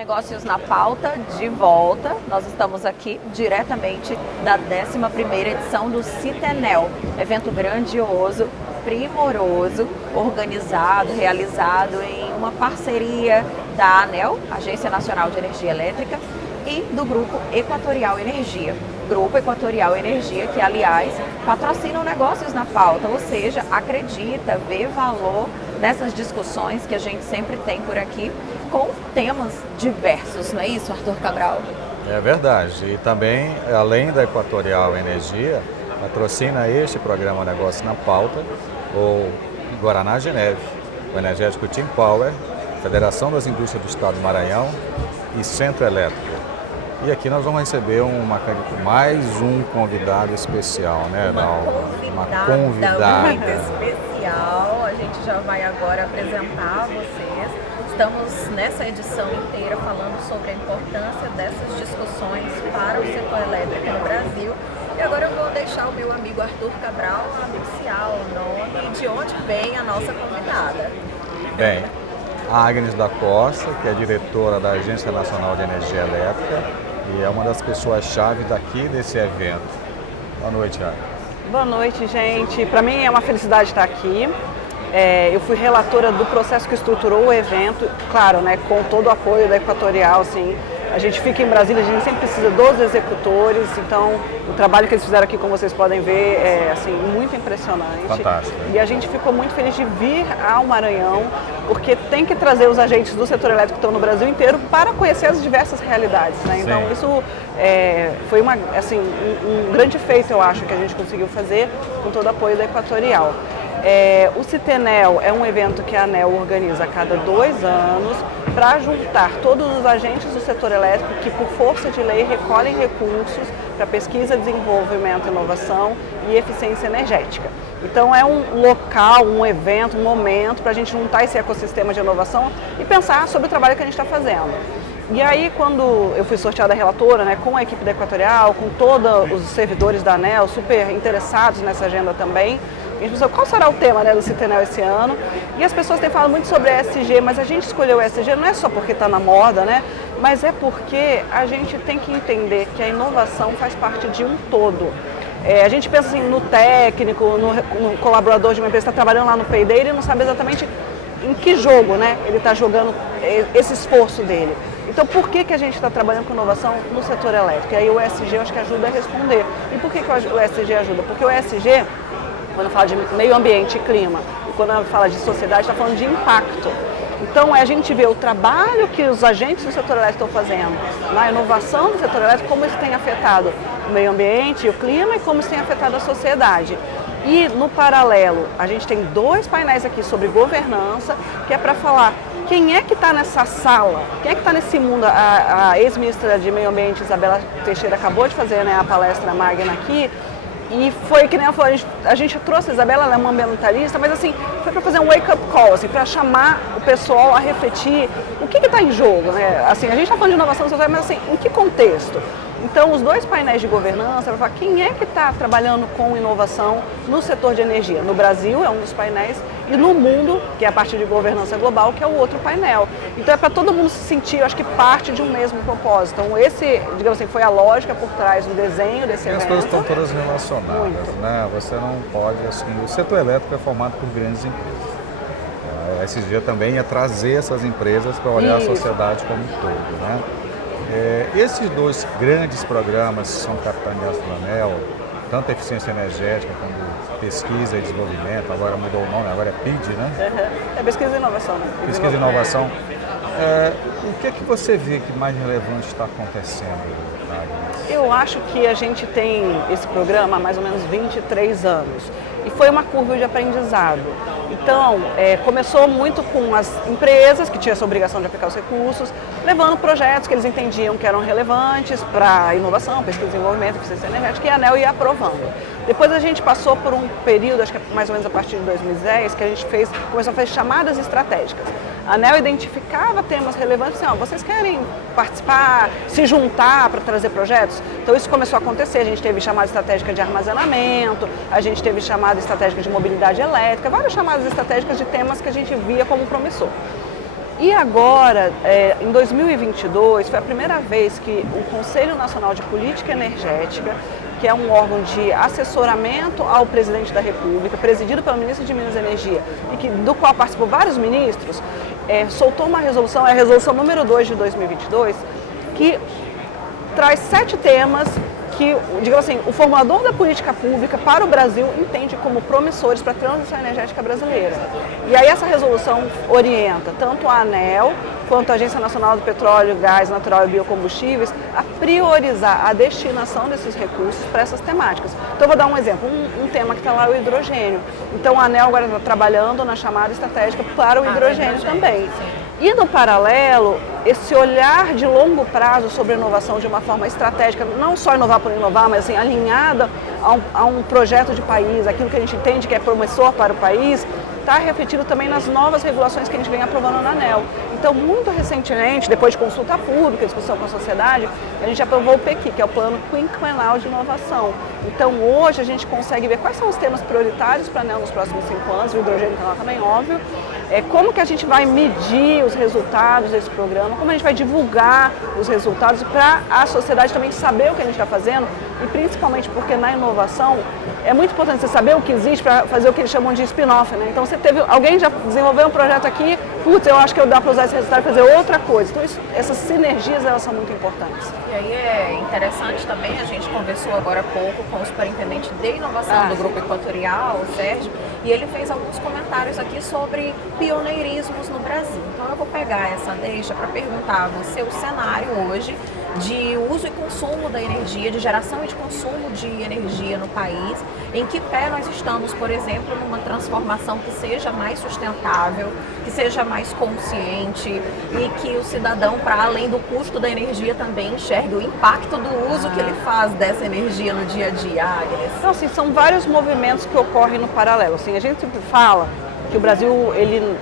Negócios na Pauta, de volta. Nós estamos aqui diretamente da 11ª edição do Citenel, evento grandioso, primoroso, organizado, realizado em uma parceria da ANEEL, Agência Nacional de Energia Elétrica, e do Grupo Equatorial Energia. Grupo Equatorial Energia, que aliás patrocina o Negócios na Pauta, ou seja, acredita, vê valor nessas discussões que a gente sempre tem por aqui, com temas diversos, não é isso, Arthur Cabral? É verdade. E também, além da Equatorial Energia, patrocina este programa Negócio na Pauta, o Guaraná Geneve, o energético Team Power, Federação das Indústrias do Estado do Maranhão e Centro Elétrico. E aqui nós vamos receber mais um convidado especial, né? Uma convidada muito especial. A gente já vai agora apresentar a vocês. Estamos nessa edição inteira falando sobre a importância dessas discussões para o setor elétrico no Brasil. E agora eu vou deixar o meu amigo Arthur Cabral anunciar o nome e de onde vem a nossa convidada. Bem, a Agnes da Costa, que é diretora da Agência Nacional de Energia Elétrica e é uma das pessoas-chave daqui desse evento. Boa noite, Agnes. Boa noite, gente. Para mim é uma felicidade estar aqui. Eu fui relatora do processo que estruturou o evento, claro, né, com todo o apoio da Equatorial, assim. A gente fica em Brasília, a gente sempre precisa dos executores, então o trabalho que eles fizeram aqui, como vocês podem ver, é assim, muito impressionante. Fantástico. E a gente ficou muito feliz de vir ao Maranhão, porque tem que trazer os agentes do setor elétrico que estão no Brasil inteiro para conhecer as diversas realidades, né? Então isso foi um grande feito, eu acho, que a gente conseguiu fazer com todo o apoio da Equatorial. O Citenel é um evento que a ANEEL organiza a cada 2 anos para juntar todos os agentes do setor elétrico que, por força de lei, recolhem recursos para pesquisa, desenvolvimento, inovação e eficiência energética. Então é um local, um evento, um momento para a gente juntar esse ecossistema de inovação e pensar sobre o trabalho que a gente está fazendo. E aí, quando eu fui sorteada relatora, né, com a equipe da Equatorial, com todos os servidores da ANEEL, super interessados nessa agenda também, a gente pensou qual será o tema, né, do Citenel esse ano. E as pessoas têm falado muito sobre ESG, mas a gente escolheu o ESG não é só porque está na moda, né, mas é porque a gente tem que entender que a inovação faz parte de um todo. A gente pensa assim, no técnico, no colaborador de uma empresa que está trabalhando lá no P&D, ele não sabe exatamente em que jogo, né, ele está jogando esse esforço dele. Então, por que a gente está trabalhando com inovação no setor elétrico? E aí o ESG eu acho que ajuda a responder. E por que o ESG ajuda? Porque o ESG, quando fala de meio ambiente e clima, e quando fala de sociedade, está falando de impacto. Então, a gente vê o trabalho que os agentes do setor elétrico estão fazendo na inovação do setor elétrico, como isso tem afetado o meio ambiente e o clima e como isso tem afetado a sociedade. E, no paralelo, a gente tem 2 painéis aqui sobre governança, que é para falar quem é que está nessa sala, quem é que está nesse mundo. A ex-ministra de Meio Ambiente, Isabela Teixeira, acabou de fazer, né, a palestra magna aqui, e foi que nem ela falou, a gente trouxe a Isabela, ela é uma ambientalista, mas assim, foi para fazer um wake-up call, assim, para chamar o pessoal a refletir o que está em jogo, né? Assim, a gente está falando de inovação social, mas assim, em que contexto? Então, os 2 painéis de governança, para falar quem é que está trabalhando com inovação no setor de energia. No Brasil é um dos painéis e no mundo, que é a parte de governança global, que é o outro painel. Então, é para todo mundo se sentir, eu acho que parte de um mesmo propósito. Então, esse, digamos assim, foi a lógica por trás do desenho desse evento. As coisas estão todas relacionadas, né? Você não pode, assim, o setor elétrico é formado por grandes empresas. A ESG também é trazer essas empresas para olhar a sociedade como um todo, né? Esses 2 grandes programas são capitaneados pela ANEEL, tanto a eficiência energética como pesquisa e desenvolvimento, agora mudou o nome, agora é PID, né? É pesquisa e inovação, né? Pesquisa e inovação. O que é que você vê que mais relevante está acontecendo, Agnes? Eu acho que a gente tem esse programa há mais ou menos 23 anos e foi uma curva de aprendizado. Então, começou muito com as empresas que tinham essa obrigação de aplicar os recursos, levando projetos que eles entendiam que eram relevantes para inovação, pesquisa e desenvolvimento, eficiência energética, e a ANEEL ia aprovando. Depois a gente passou por um período, acho que mais ou menos a partir de 2010, que a gente começou a fazer chamadas estratégicas. A ANEEL identificava temas relevantes, assim, vocês querem participar, se juntar para trazer projetos? Então isso começou a acontecer, a gente teve chamada estratégica de armazenamento, a gente teve chamada estratégica de mobilidade elétrica, várias chamadas estratégicas de temas que a gente via como promissor. E agora, em 2022, foi a primeira vez que o Conselho Nacional de Política Energética, que é um órgão de assessoramento ao presidente da República, presidido pelo ministro de Minas e Energia, e do qual participou vários ministros, soltou uma resolução, é a resolução número 2 de 2022, que traz 7 temas que, digamos assim, o formulador da política pública para o Brasil entende como promissores para a transição energética brasileira. E aí essa resolução orienta tanto a ANEEL quanto a Agência Nacional do Petróleo, Gás Natural e Biocombustíveis a priorizar a destinação desses recursos para essas temáticas. Então eu vou dar um exemplo, um tema que está lá é o hidrogênio. Então a ANEEL agora está trabalhando na chamada estratégica para o hidrogênio também. E no paralelo, esse olhar de longo prazo sobre a inovação de uma forma estratégica, não só inovar por inovar, mas assim, alinhada a um projeto de país, aquilo que a gente entende que é promissor para o país, está refletido também nas novas regulações que a gente vem aprovando na ANEEL. Então, muito recentemente, depois de consulta pública, discussão com a sociedade, a gente aprovou o PEQI, que é o Plano Quinquenal de Inovação. Então, hoje a gente consegue ver quais são os temas prioritários para a ANEEL nos próximos 5 anos, o hidrogênio está lá também, óbvio, como que a gente vai medir os resultados desse programa, como a gente vai divulgar os resultados para a sociedade também saber o que a gente está fazendo, e principalmente porque na inovação é muito importante você saber o que existe para fazer o que eles chamam de spin-off, né? Então, alguém já desenvolveu um projeto aqui, putz, eu acho que dá para usar esse resultado e fazer outra coisa. Então, essas sinergias, elas são muito importantes. E aí é interessante também, a gente conversou agora há pouco com o superintendente de inovação do Grupo Equatorial, o Sérgio, e ele fez alguns comentários aqui sobre pioneirismos no Brasil. Então eu vou pegar essa deixa para perguntar a você o cenário hoje de uso e consumo da energia, de geração e de consumo de energia no país, em que pé nós estamos, por exemplo, numa transformação que seja mais sustentável, que seja mais consciente e que o cidadão, para além do custo da energia, também enxergue o impacto do uso que ele faz dessa energia no dia a dia, Agnes. Então, assim, são vários movimentos que ocorrem no paralelo. Assim, a gente sempre fala que o Brasil ele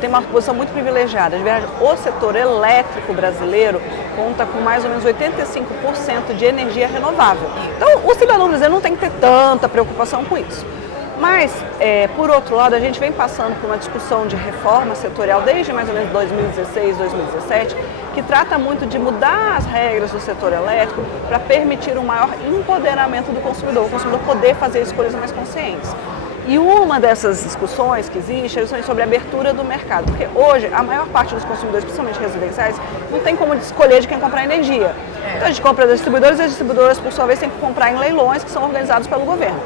tem uma posição muito privilegiada. De verdade, o setor elétrico brasileiro conta com mais ou menos 85% de energia renovável. Então, o cidadão brasileiro não tem que ter tanta preocupação com isso. Mas, por outro lado, a gente vem passando por uma discussão de reforma setorial desde mais ou menos 2016, 2017, que trata muito de mudar as regras do setor elétrico para permitir um maior empoderamento do consumidor, o consumidor poder fazer escolhas mais conscientes. E uma dessas discussões que existe é justamente sobre a abertura do mercado, porque hoje a maior parte dos consumidores, principalmente residenciais, não tem como escolher de quem comprar energia. Então a gente compra das distribuidoras e as distribuidoras, por sua vez, têm que comprar em leilões que são organizados pelo governo.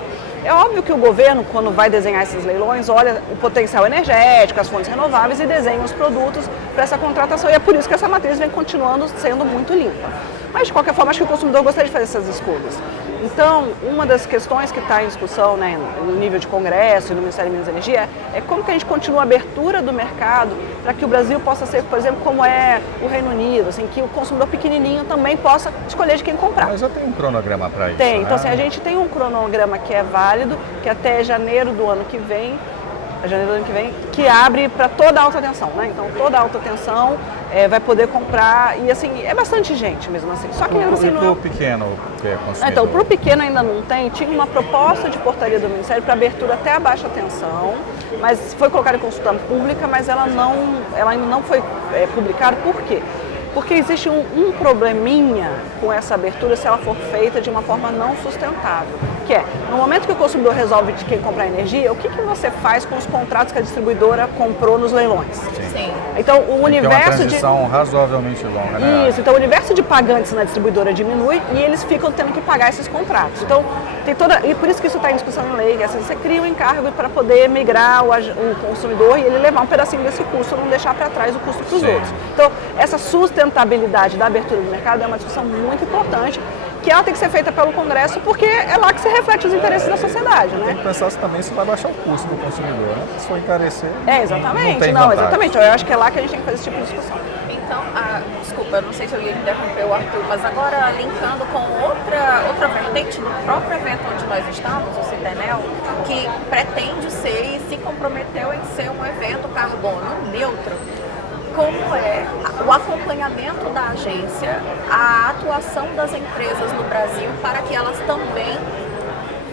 É óbvio que o governo, quando vai desenhar esses leilões, olha o potencial energético, as fontes renováveis e desenha os produtos para essa contratação. E é por isso que essa matriz vem continuando sendo muito limpa. Mas, de qualquer forma, acho que o consumidor gostaria de fazer essas escolhas. Então, uma das questões que está em discussão, né, no nível de Congresso e no Ministério de Minas e Energia é como que a gente continua a abertura do mercado para que o Brasil possa ser, por exemplo, como é o Reino Unido, assim, que o consumidor pequenininho também possa escolher de quem comprar. Mas já tem um cronograma para isso, Tem, né? então assim, a gente tem um cronograma que é válido, que até janeiro do ano que vem, que abre para toda a alta tensão, né? Então toda a alta tensão vai poder comprar e assim, é bastante gente mesmo assim. Só que mesmo assim não é... pequeno que é consumidor? Então, para o pequeno ainda não tem, tinha uma proposta de portaria do Ministério para abertura até a baixa tensão, mas foi colocada em consulta pública, mas ela ainda não foi publicada. Por quê? Porque existe um probleminha com essa abertura se ela for feita de uma forma não sustentável. Que é, no momento que o consumidor resolve de quem comprar energia, o que você faz com os contratos que a distribuidora comprou nos leilões? Sim. Então, o universo uma transição razoavelmente longa, né? Isso, então o universo de pagantes na distribuidora diminui e eles ficam tendo que pagar esses contratos. Então, tem e por isso que isso está em discussão em lei, assim, você cria um encargo para poder migrar o consumidor e ele levar um pedacinho desse custo, não deixar para trás o custo para os outros. Então, essa sustentabilidade da abertura do mercado é uma discussão muito importante, que ela tem que ser feita pelo Congresso, porque é lá que se reflete os interesses da sociedade, né? Tem que pensar também se vai baixar o custo do consumidor, né? Se for encarecer, exatamente. Não, exatamente. Eu acho que é lá que a gente tem que fazer esse tipo de discussão. Então, desculpa, eu não sei se eu ia interromper o Arthur, mas agora linkando com outra vertente do próprio evento onde nós estamos, o Citenel, que pretende ser e se comprometeu em ser um evento carbono neutro. Como é o acompanhamento da agência, a atuação das empresas no Brasil para que elas também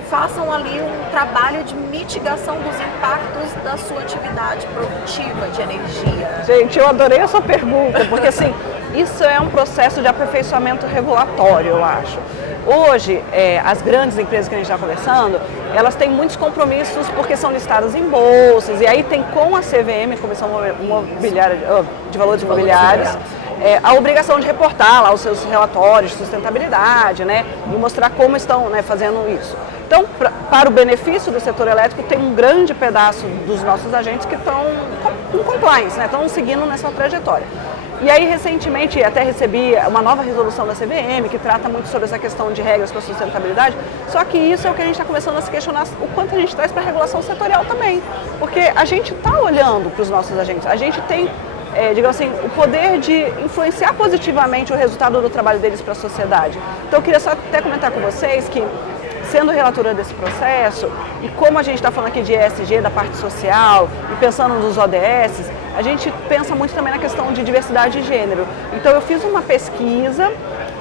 façam ali um trabalho de mitigação dos impactos da sua atividade produtiva de energia? Gente, eu adorei a sua pergunta, porque assim, isso é um processo de aperfeiçoamento regulatório, eu acho. Hoje, as grandes empresas que a gente está conversando, elas têm muitos compromissos porque são listadas em bolsas, e aí tem com a CVM, Comissão Imobiliária, de Valores Imobiliários, a obrigação de reportar lá os seus relatórios de sustentabilidade, né, e mostrar como estão, né, fazendo isso. Então, para o benefício do setor elétrico, tem um grande pedaço dos nossos agentes que estão em compliance, né, estão seguindo nessa trajetória. E aí, recentemente, até recebi uma nova resolução da CVM, que trata muito sobre essa questão de regras para sustentabilidade, só que isso é o que a gente está começando a se questionar, o quanto a gente traz para a regulação setorial também. Porque a gente está olhando para os nossos agentes, a gente tem, digamos assim, o poder de influenciar positivamente o resultado do trabalho deles para a sociedade. Então, eu queria só até comentar com vocês que, sendo relatora desse processo, e como a gente está falando aqui de ESG, da parte social, e pensando nos ODS, a gente pensa muito também na questão de diversidade de gênero. Então eu fiz uma pesquisa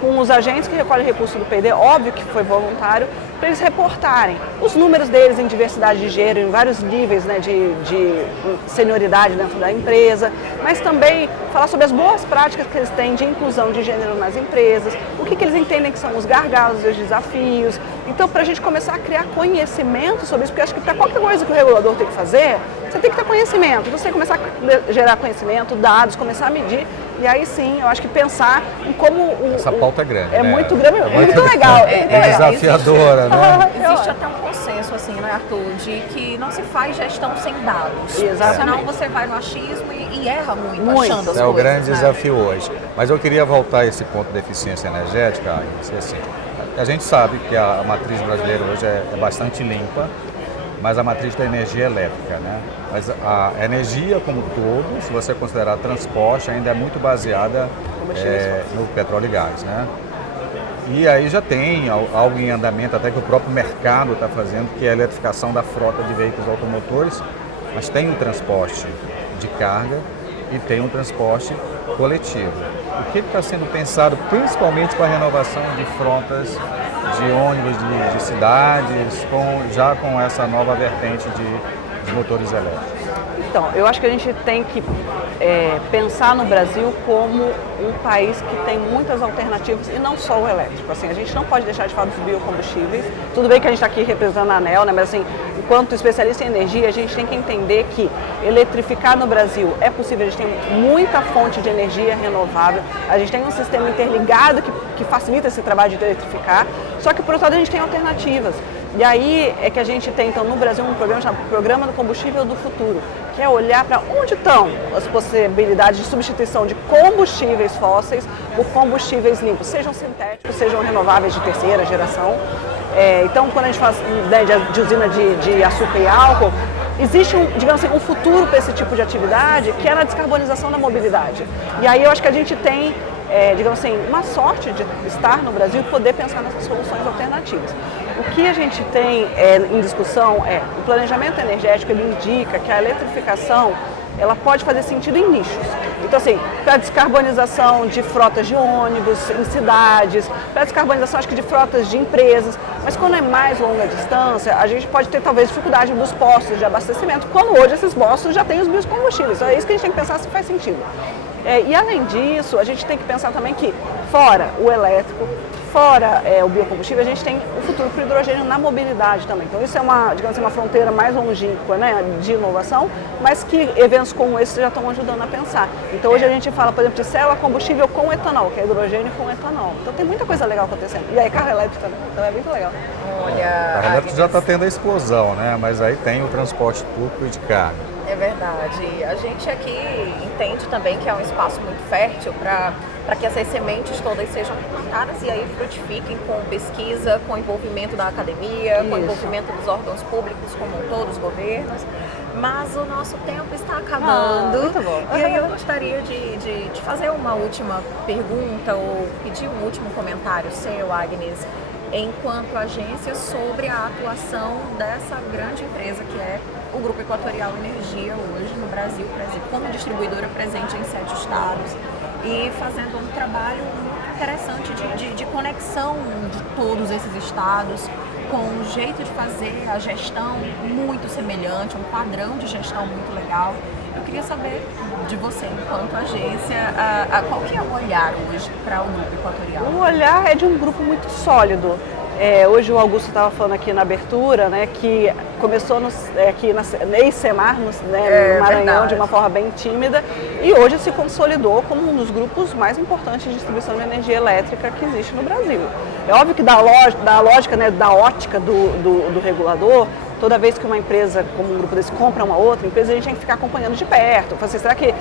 com os agentes que recolhem recursos do P&D, óbvio que foi voluntário, para eles reportarem os números deles em diversidade de gênero, em vários níveis, né, de senioridade dentro da empresa, mas também falar sobre as boas práticas que eles têm de inclusão de gênero nas empresas, o que eles entendem que são os gargalos e os desafios. Então, para a gente começar a criar conhecimento sobre isso, porque acho que para qualquer coisa que o regulador tem que fazer, você tem que ter conhecimento. Você tem que começar a gerar conhecimento, dados, começar a medir, e aí sim, eu acho que pensar em como... Essa pauta é grande, é né? muito grande, muito legal. É desafiadora, né? Existe até um consenso, assim, né, Arthur, de que não se faz gestão sem dados. Exatamente. Senão você vai no achismo e erra muito achando as coisas. É o grande né? desafio hoje. Mas eu queria voltar a esse ponto da eficiência energética, Agnes, assim, a gente sabe que a matriz brasileira hoje é bastante limpa, mas a matriz da energia é elétrica, né? Mas a energia como um todo, se você considerar transporte, ainda é muito baseada no petróleo e gás, né? E aí já tem algo em andamento, até que o próprio mercado está fazendo, que é a eletrificação da frota de veículos automotores, mas tem um transporte de carga e tem um transporte coletivo. O que está sendo pensado principalmente para a renovação de frotas de ônibus de cidades, já com essa nova vertente de motores elétricos? Então, eu acho que a gente tem que pensar no Brasil como um país que tem muitas alternativas e não só o elétrico. Assim, a gente não pode deixar de falar dos biocombustíveis. Tudo bem que a gente está aqui representando a ANEEL, né? Mas assim, enquanto especialista em energia, a gente tem que entender que eletrificar no Brasil é possível. A gente tem muita fonte de energia renovável, a gente tem um sistema interligado que facilita esse trabalho de eletrificar, só que por outro lado a gente tem alternativas. E aí é que a gente tem, então, no Brasil, um programa chamado Programa do Combustível do Futuro, que é olhar para onde estão as possibilidades de substituição de combustíveis fósseis por combustíveis limpos, sejam sintéticos, sejam renováveis de terceira geração. Então, quando a gente fala de usina de açúcar e álcool, existe, digamos assim, um futuro para esse tipo de atividade, que é na descarbonização da mobilidade. E aí eu acho que a gente tem, digamos assim, uma sorte de estar no Brasil e poder pensar nessas soluções alternativas. O que a gente tem em discussão o planejamento energético, ele indica que a eletrificação ela pode fazer sentido em nichos. Então, assim, para a descarbonização de frotas de ônibus em cidades, para a descarbonização, acho que de frotas de empresas, mas quando é mais longa distância, a gente pode ter, talvez, dificuldade dos postos de abastecimento, quando hoje esses postos já têm os biocombustíveis. Então, é isso que a gente tem que pensar se faz sentido. E, além disso, a gente tem que pensar também que, fora o elétrico, fora o biocombustível, a gente tem o futuro para o hidrogênio na mobilidade também. Então, isso é uma, digamos assim, uma fronteira mais longínqua, né, de inovação, mas que eventos como esse já estão ajudando a pensar. Então, hoje a gente fala, por exemplo, de célula combustível com etanol, que é hidrogênio com etanol. Então, tem muita coisa legal acontecendo. E aí, carro elétrico também. Então, é muito legal. Olha, o carro elétrico já está tendo a explosão, né? Mas aí tem o transporte público e de carga. É verdade. A gente aqui entende também que é um espaço muito fértil para que essas sementes todas sejam plantadas e aí frutifiquem com pesquisa, com envolvimento da academia, com envolvimento dos órgãos públicos como um todo, os governos. Mas o nosso tempo está acabando. Muito bom. E aí eu gostaria de fazer uma última pergunta ou pedir um último comentário seu, Agnes, enquanto agência, sobre a atuação dessa grande empresa que é o Grupo Equatorial Energia hoje no Brasil, como distribuidora presente em 7 estados e fazendo um trabalho muito interessante de conexão de todos esses estados com um jeito de fazer a gestão muito semelhante, um padrão de gestão muito legal. Eu queria saber de você, enquanto agência, qual que é o olhar hoje para o Grupo Equatorial? O olhar é de um grupo muito sólido. Hoje o Augusto estava falando aqui na abertura, né, que começou aqui na ex-Semar, no Maranhão, verdade, de uma forma bem tímida, e hoje se consolidou como um dos grupos mais importantes de distribuição de energia elétrica que existe no Brasil. É óbvio que da lógica, né, da ótica do regulador, toda vez que uma empresa, como um grupo desse, compra uma outra empresa, a gente tem que ficar acompanhando de perto. Assim, será que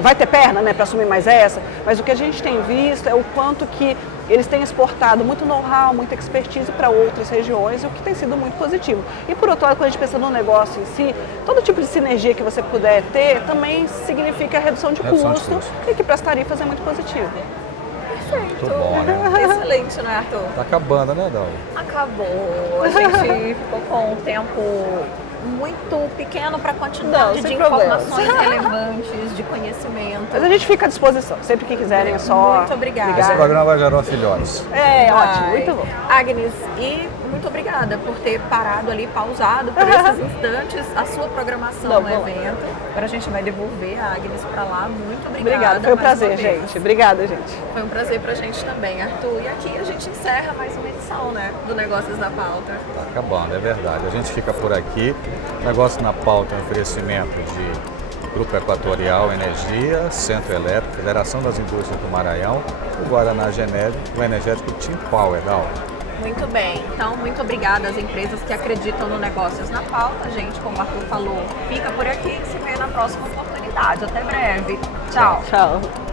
vai ter perna, né, para assumir mais essa? Mas o que a gente tem visto é o quanto que eles têm exportado muito know-how, muita expertise para outras regiões, o que tem sido muito positivo. E por outro lado, quando a gente pensa no negócio em si, todo tipo de sinergia que você puder ter também significa redução de custo e que para as tarifas é muito positivo. Perfeito. Muito bom, né? Excelente, não é, Arthur? Tá acabando, né, Dal? Acabou. A gente ficou com um tempo muito pequeno para a quantidade de informações relevantes, de conhecimento. Mas a gente fica à disposição. Sempre que quiserem é só. Muito obrigada. ligar. Esse programa vai gerar filhotes. Ótimo, muito bom. Agnes, e muito obrigada por ter parado ali, pausado por esses instantes a sua programação no evento. Agora a gente vai devolver a Agnes para lá. Muito obrigada. Obrigada, foi um mais prazer, uma vez. gente. Obrigada, gente. Foi um prazer pra gente também, Arthur. E aqui a gente encerra mais uma edição, né, do Negócios da Pauta. Tá acabando, é verdade. A gente fica por aqui. Negócio na Pauta, um oferecimento de Grupo Equatorial Energia, Centro Elétrico, Federação das Indústrias do Maranhão, o Guaraná Genérico, o energético Team Power, Dal. Muito bem. Então, muito obrigada às empresas que acreditam no Negócios na Pauta. Gente, como o Arthur falou, fica por aqui e se vê na próxima oportunidade. Até breve. Tchau. Tchau.